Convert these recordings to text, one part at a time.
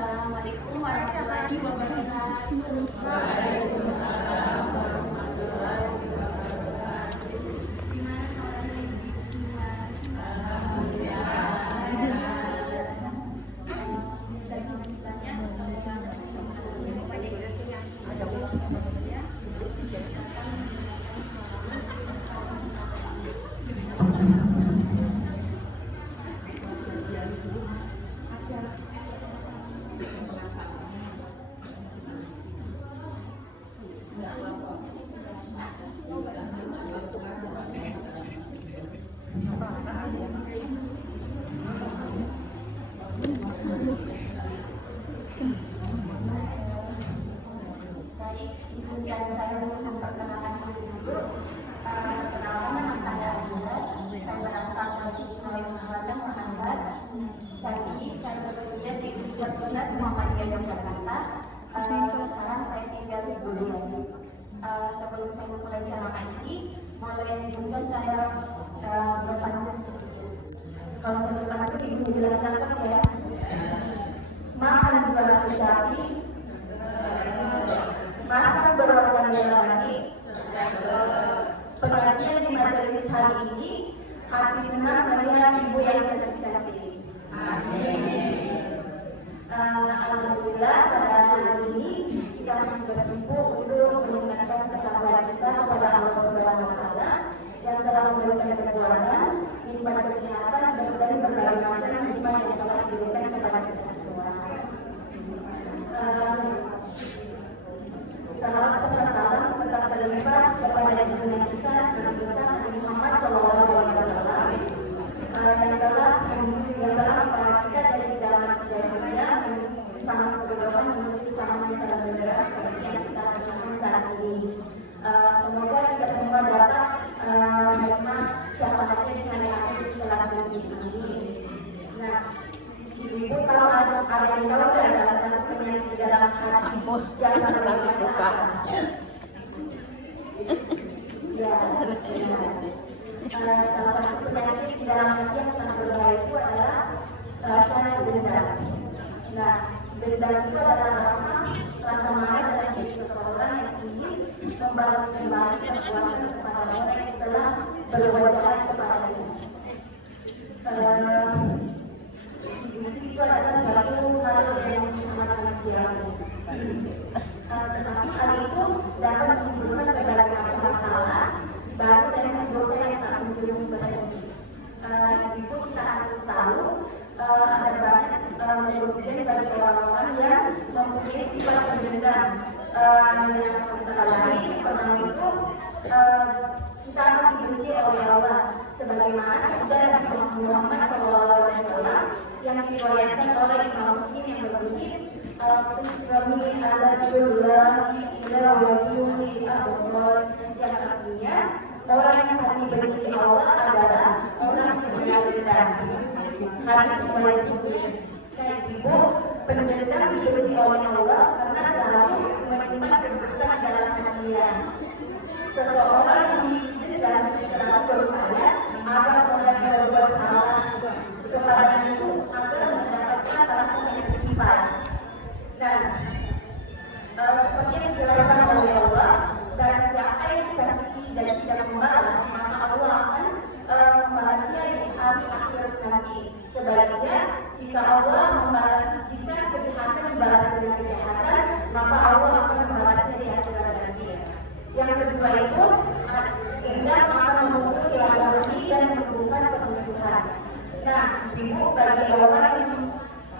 Assalamualaikum warahmatullahi wabarakatuh. Waalaikumsalam warahmatullahi wabarakatuh. Gimana kabarnya ibu semua? Alhamdulillah. Izinkan saya untuk memperkenalkan diri dulu. Perkenalkan nama saya Adila. Saya berasal dari Sulawesi Selatan, Makassar. Saat ini saya bekerja di Universitas Muhammadiyah Yogyakarta. Sekarang saya tinggal di Boyolali. Sebelum saya memulai ceramah ini, boleh izinkan saya berpantun sedikit. Kalau saya berpantun, ibu bilang cakep ya. Makan 200 sapi, masak berorganisasi. Pengajian di majelis hari ini, hati senang melihat ibu yang cantik-cantik. Alhamdulillah pada hari ini kita masih bersibuk untuk meningkatkan ketakwaan kita kepada Allah Subhanahu wa Ta'ala yang telah memberikan kekuatan, nikmat kesehatan, dan berbagai macam nikmat yang telah diberikan kepada kita semua. Salam serta salam tetap terlibat kepada junjungan kita Nabi besar Nabi Muhammad SAW yang telah membawa kita dari jalan jahiliyah bersama kebodohan menuju zaman yang terang benderang seperti yang kita rasakan saat ini. Semoga kita semua dapat menerima syafaatnya di hari akhir setelah nanti. Nah, ibu kalau ada yang tahu nggak salah satu penyakit di dalam hati yang sangat berbahaya? Ya, salah satu penyakit di dalam hati yang sangat berbahaya itu adalah rasa dendam. Nah, dendam itu adalah rasa marah dari diri seseorang yang ingin membalas kembali perbuatan kepada orang yang telah berbuat jahat kepadanya. Itu adalah suatu hal yang sangat manusiawi. Tetapi hal itu dapat menimbulkan berbagai macam masalah baru dan dosa yang tak kunjung berhenti. Ibu kita harus tahu ada banyak kerugian bagi orang-orang yang mempunyai sifat pendendam. Yang antara lain pertama itu kita akan dibenci oleh Allah sebagaimana sabda Nabi Muhammad SAW yang diriwayatkan oleh Imam Muslim yang berbunyi Bismillah ila wajhi Allah, yang artinya orang yang paling dibenci Allah adalah orang yang pendendam. Hadis riwayat Muslim. Kayak ibu, pendendam dibenci oleh Allah karena selalu menyimpan keburukan dalam hatinya. Seseorang yang dendam selalu berupaya agar orang yang berbuat salah kepadanya itu agar mendapatkan balasan yang setimpal. Dan seperti yang dijelaskan oleh Allah, dan siapa yang disakiti dan tidak membalas, maka Allah akan membalasnya di hari akhir nanti. Sebaliknya, jika kejahatan dibalas dengan kejahatan, maka Allah akan membalasnya di akhirat nanti. Yang kedua itu, dendam akan memutus silaturahmi dan menumbuhkan permusuhan. Nah, ibu bagi orang yang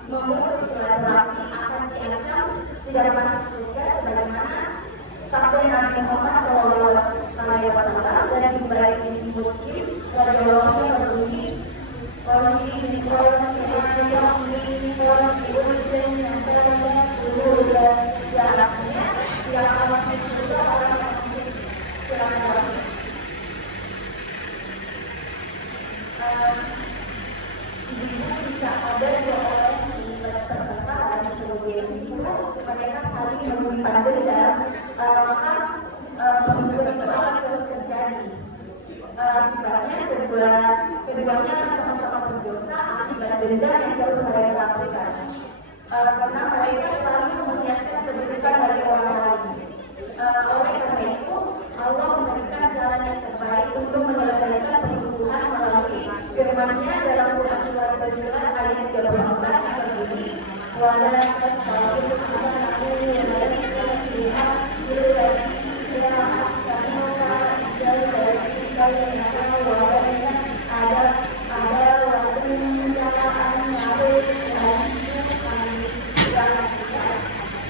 memutus silaturahmi akan diancam tidak masuk surga sebagaimana sabda Nabi Muhammad SAW dan dibalik ini Muslim dari Allah yang berbunyi yang artinya yang akan masuk surga orang yang memutus silaturahmi. Jika ada dua orang yang bertengkar dan kemudian itu mereka saling menyimpan dendam, maka permusuhan itu akan terus terjadi. Akibatnya keduanya akan sama-sama berdosa akibat dendam yang terus mereka lakukan. Karena mereka selalu menyiapkan kedudukan bagi orang lain. Oleh karena itu, Allah memberikan jalan yang terbaik untuk menyelesaikan permusuhan melalui firman-Nya dalam Quran surat Al-Baqarah ayat 34 yang berbunyi, "Wala tasawwuru hasanatu ya bayyana ya ahsanuna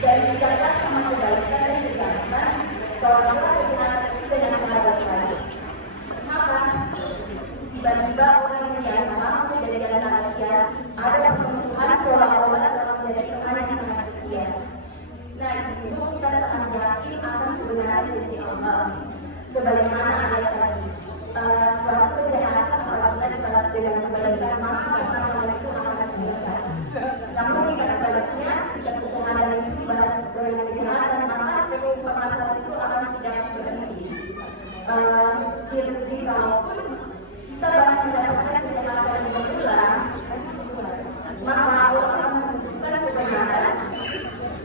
dan tidaklah sama kebaikan dan kejahatan kalau kita dengan sahabat baik. Maka tiba-tiba orang yang tidak mampu dari antara dia ada permusuhan seolah-olah dalam menjadi teman yang sangat setia. Nah, itu kita sangat yakin akan kebenaran janji Allah. Sebagaimana ayat tadi, suatu kejahatan apabila dibalas dengan kebaikan maka masalah itu akan selesai. Namun jika sebaliknya, jika kejahatan itu dibalas dengan kejahatan maka permasalahan itu akan tidak berhenti. Jikalau kita banyak mendapatkan kejahatan yang berulang, maka Allah akan menunjukkan kebenaran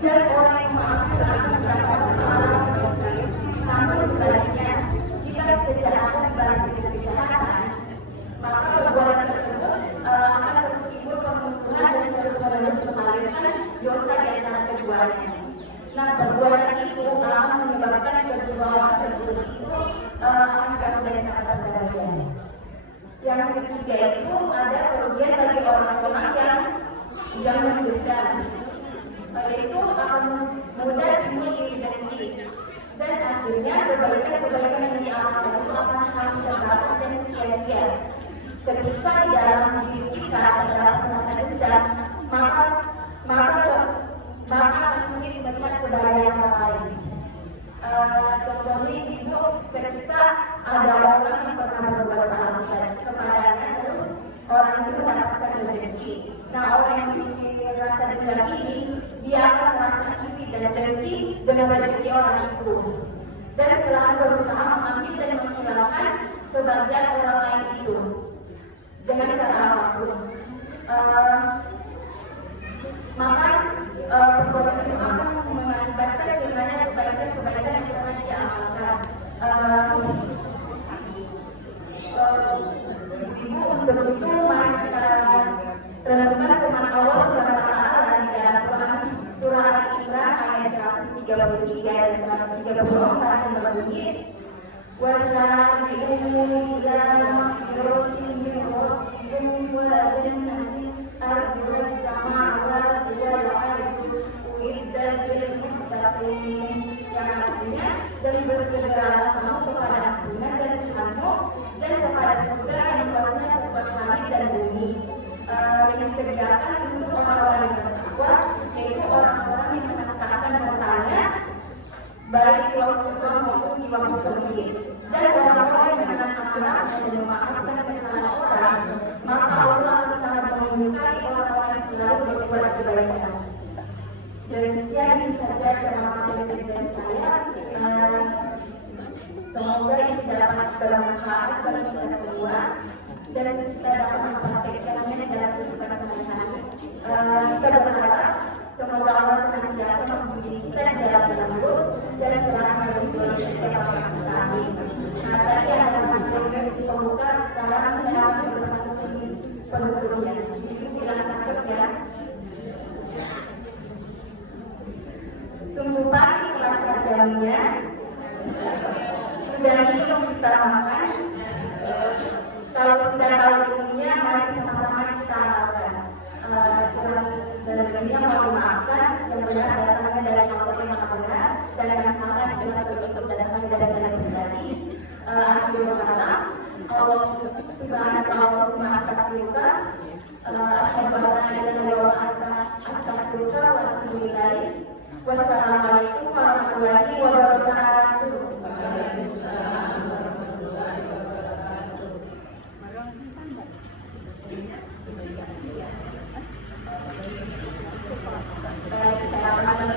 dan orang yang memaafkan akan merasa bersalah. Namun sebaliknya, jika kejahatan dibalas dengan kejahatan, maka perbuatan tersebut akan terus timbul permusuhan dan terus-menerus mengalirkan dosa di antara keduanya. Nah, perbuatan itu akan menyebabkan kedua orang tersebut itu akan jauh dari kata bahagia. Yang ketiga itu ada kerugian bagi orang-orang yang mendendam, yaitu akan mudah timbul iri dengki. Dan akhirnya kebaikan-kebaikan yang diamalkan itu akan harus terbakar dan sia-sia. Ketika di dalam diri kita terdapat rasa dendam, maka akan sulit melihat kebahagiaan orang lain. Contohnya ibu, ketika ada orang yang pernah berbuat salah kepadanya, terus orang itu mendapatkan rezeki. Nah, orang yang memiliki rasa dendam ini, dia akan merasa iri dan dengki dengan rezeki orang itu, dan selalu berusaha mengambil dan menghilangkan kebahagiaan orang lain itu dengan cara apapun. Maka perbuatan itu akan mengakibatkan sebenarnya kebaikan yang pernah dia amalkan. Ibu untuk itu mari kita renungkan firman Allah Subhanahu wa taala di dalam Quran surah Al-Imran ayat 133 dan 134 yang berbunyi, "Wasari'u ila maghfiratin min rabbikum wa jannatin arduha as-samawati wal ardu uiddat lil muttaqin." Yang artinya, dan bersegeralah kamu kepada ampunan dan Tuhanmu dan kepada surga yang luasnya seluas langit dan bumi, yang disediakan untuk orang-orang yang bertakwa, yaitu orang-orang yang menegakkan hartanya baik di waktu terang maupun di waktu sempit, dan orang-orang yang dengan akhirat dan memaafkan kesalahan orang, maka Allah akan sangat menyukai orang-orang yang selalu berbuat kebaikan. Demikian saja ceramah dari saya. Semoga ini dapat bermanfaat bagi kita semua dan kita dapat mempraktikkannya dalam kehidupan sehari-hari. Kita berharap semoga Allah senantiasa membimbing kita di jalan yang lurus dan selalu melindungi setiap orang kami. Nah, tadi ada masalah di pembuka, sekarang saya akan bermasuk di penutupnya. Bismillah sakit ya. Sungguh pagi terasa jamnya, sudah ini mengutamakan. Kalau sudah tahu ilmunya, mari sama-sama kita amalkan. Kurang dari ini mohon maafkan, yang benar datangnya dari Allah yang maha benar, dan yang salah adalah tertutup datangnya dari saya pribadi. Akhirul kalam, Allah subhanahu wa ta'ala astagfirullah, asyhadu an la ilaha illallah wa astaghfiruka wa atubu ilaik. Wassalamualaikum warahmatullahi wabarakatuh. Waalaikumsalam warahmatullahi wabarakatuh. Baik, saya akan